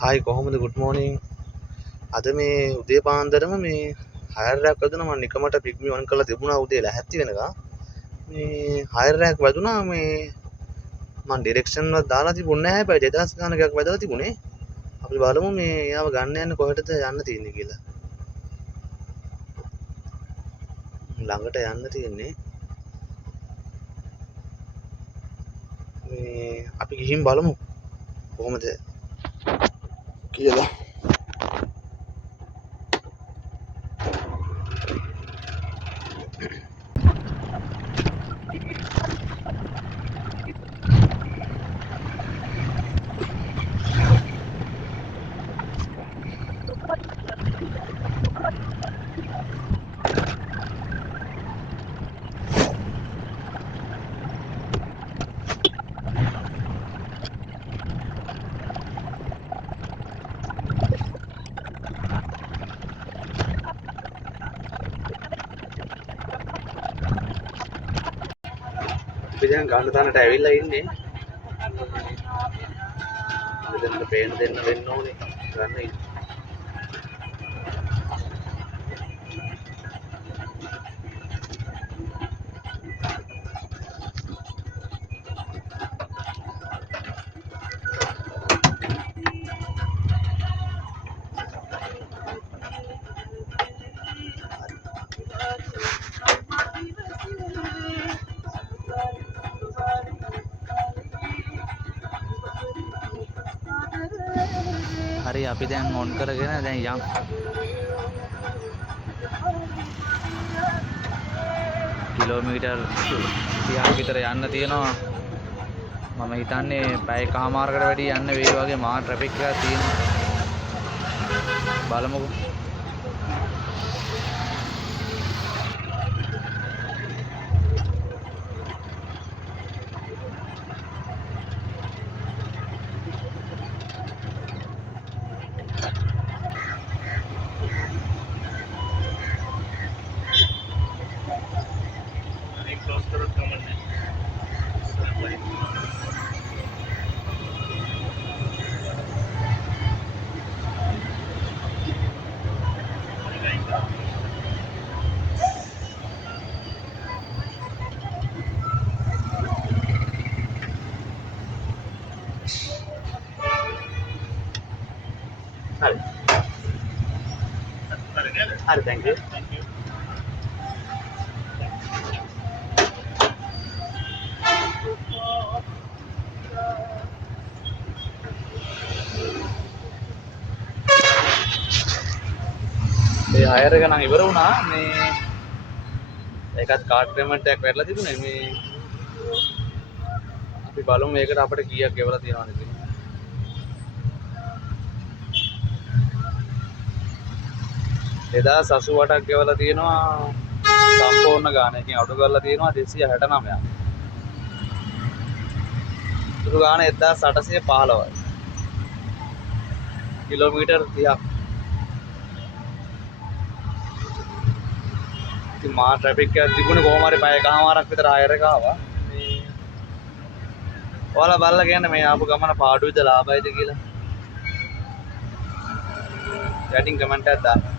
හායි කොහොමද good morning. අද මේ උදේ පාන්දරම මේ හයර් එකක් වැදුනා මම නිකමට පිග්මි ඔන් කරලා තිබුණා උදේ ලැහැත්ති වෙනකන්. මේ හයර් එකක් වැදුනා මේ මම ඩිරෙක්ෂන් වත් දාලා තිබුණේ නැහැ හැබැයි 2000 ගානක් වැදලා තිබුණේ. අපි බලමු මේ යාව ගන්න යන්නේ කොහෙටද යන්න තියෙන්නේ කියලා. ළඟට යන්න තියෙන්නේ. මේ අපි ගිහින් බලමු කොහොමද කියලා. අපි දැන් ගන්න තැනට ඇවිල්ලා ඉන්නේ. මෙතන පේන දෙන්න වෙන්න ඕනේ ගන්න ඉන්නේ. හරි අපි දැන් ඔන් කරගෙන දැන් යම් කිලෝමීටර් 30ක් විතර යන්න තියෙනවා. මම හිතන්නේ පැය කමාරකට වැඩි යන්න වෙයි වගේ මහා ට්‍රැෆික් එකක් තියෙනවා. බලමුකෝ. හරි thank you. මේ හයර් එක නම් ඉවර වුණා. මේ ඒකත් කාඩ් පේමන්ට් එකක් වැටලා තිබුණේ. මේ අපි බලමු මේකට අපිට කීයක් ගෙවලා තියෙනවද කියලා. එදා 88ක් ගෙවලා තියෙනවා සම්පූර්ණ ගාන. එකකින් අඩු කරලා තියෙනවා 269ක්. සුළු ගාන 1815යි. කිලෝමීටර් 30ක්. ඉතින් මා ට්‍රැෆික් එකක් තිබුණේ කොහොම හරි පැය කමාරක් විතර හයර් එක ආවා. මේ ඔයාලා බලලා කියන්නේ මේ ආපු ගමන පාඩුයිද ලාභයිද කියලා. chatting කමෙන්ට් එකක් දාන්න.